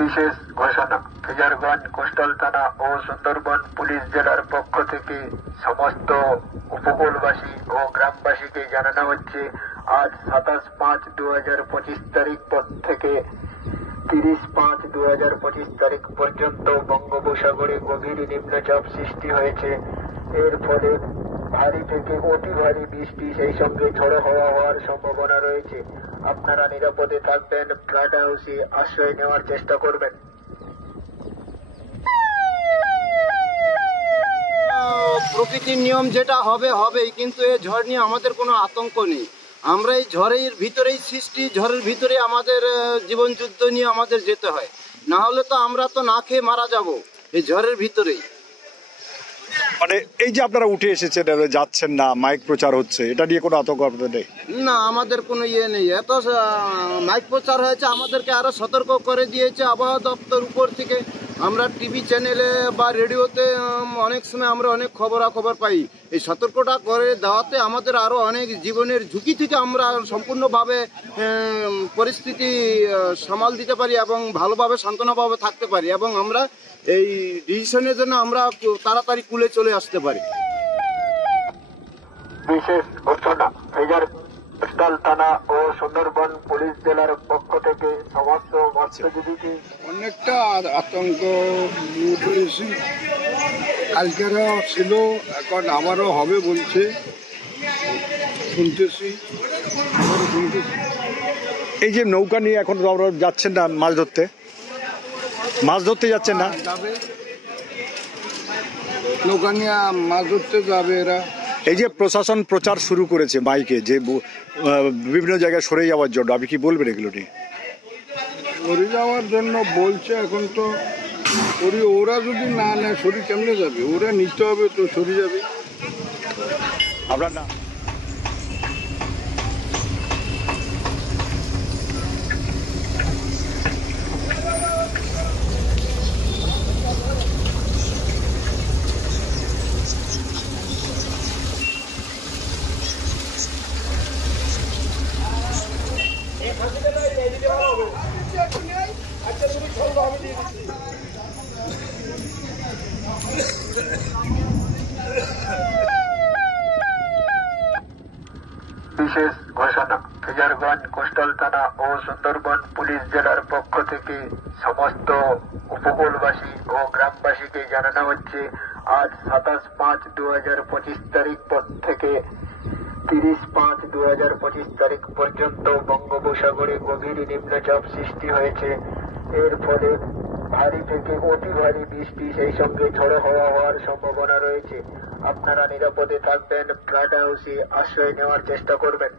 বিশেষ ঘোষণা। ফিজারগঞ্জ কোস্টাল থানা ও সুন্দরবন পুলিশ জেলার পক্ষ থেকে সমস্ত উপকূলবাসী ও গ্রামবাসীকে জানানো হচ্ছে, আজ 27/5/2025 তারিখ থেকে 30/5/2025 তারিখ পর্যন্ত বঙ্গোপসাগরে গভীর নিম্নচাপ সৃষ্টি হয়েছে। এর ফলে ভারী থেকে অতি ভারী বৃষ্টি সেই সঙ্গে ঝড়ো হাওয়া হওয়ার সম্ভাবনা রয়েছে। আপনারা নিরাপদে থাকবেন, ফ্ল্যাট হাউসে আশ্রয় নেওয়ার চেষ্টা করবেন। প্রকৃতির নিয়ম যেটা হবে হবেই, কিন্তু এই ঝড় নিয়ে আমাদের কোনো আতঙ্ক নেই। আমরা এই ঝড়ের ভিতরেই সৃষ্টি, ঝড়ের ভিতরে আমাদের জীবন যুদ্ধ নিয়ে আমাদের যেতে হয়, না হলে তো আমরা তো না খেয়ে মারা যাব এই ঝড়ের ভিতরেই। মানে এই যে আপনারা উঠে এসেছেন, যাচ্ছেন না, মাইক প্রচার হচ্ছে, এটা নিয়ে কোনো আতঙ্ক আপনাদের নেই? না, আমাদের কোনো ইয়ে নেই। এত মাইক প্রচার হয়েছে, আমাদেরকে আরো সতর্ক করে দিয়েছে আবহাওয়া দপ্তর উপর থেকে। আমরা টিভি চ্যানেলে বা রেডিওতে অনেক সময় আমরা অনেক খবরাখবর পাই। এই সতর্কতা করে দেওয়াতে আমাদের আরো অনেক জীবনের ঝুঁকি থেকে আমরা সম্পূর্ণভাবে পরিস্থিতি সামাল দিতে পারি এবং ভালোভাবে সান্ত্বনাভাবে থাকতে পারি, এবং আমরা এই ডিসিশনের জন্য আমরা তাড়াতাড়ি কুলে চলে আসতে পারি। বিশেষ ঘোষণা। কোস্টাল থানা ও সুন্দরবন পুলিশ জেলার পক্ষ থেকে সমস্ত মৎস্যজীবীকে অনেকটা আতঙ্ক পেয়েছি। কালকেরও ছিল, এখন আবারও হবে বলছে, শুনতেছি। এই যে নৌকা নিয়ে এখন আপনারা যাচ্ছেন না মাছ ধরতে? মাছ ধরতে যাচ্ছেন না? যাবে, নৌকা নিয়ে মাছ ধরতে যাবে এরা। এই যে প্রশাসন প্রচার শুরু করেছে মাইকে, যে বিভিন্ন জায়গায় সরে যাওয়ার জন্য, আপনি কি বলবেন এগুলো নিয়ে? সরে যাওয়ার জন্য বলছে, এখন তো ওরা যদি না নেয় সরি কেমনে যাবে? ওরা নিতে হবে তো, সরে যাবে। আপনার না বিশেষ ঘোষণা। ফিজারগঞ্জ কোস্টাল থানা ও সুন্দরবন পুলিশ জেলার পক্ষ থেকে সমস্ত উপকূলবাসী ও গ্রামবাসীকে জানানো হচ্ছে, আজ 27/5/2025 তারিখ থেকে 30/5/2025 তারিখ পর্যন্ত বঙ্গোপসাগরে গভীর নিম্নচাপ সৃষ্টি হয়েছে। এর ফলে ভারী থেকে অতি ভারী বৃষ্টি সেই সঙ্গে ঝড়ো হাওয়া হওয়ার সম্ভাবনা রয়েছে। আপনারা নিরাপদে থাকবেন, ফ্ল্যাট হাউসে আশ্রয় নেওয়ার চেষ্টা করবেন।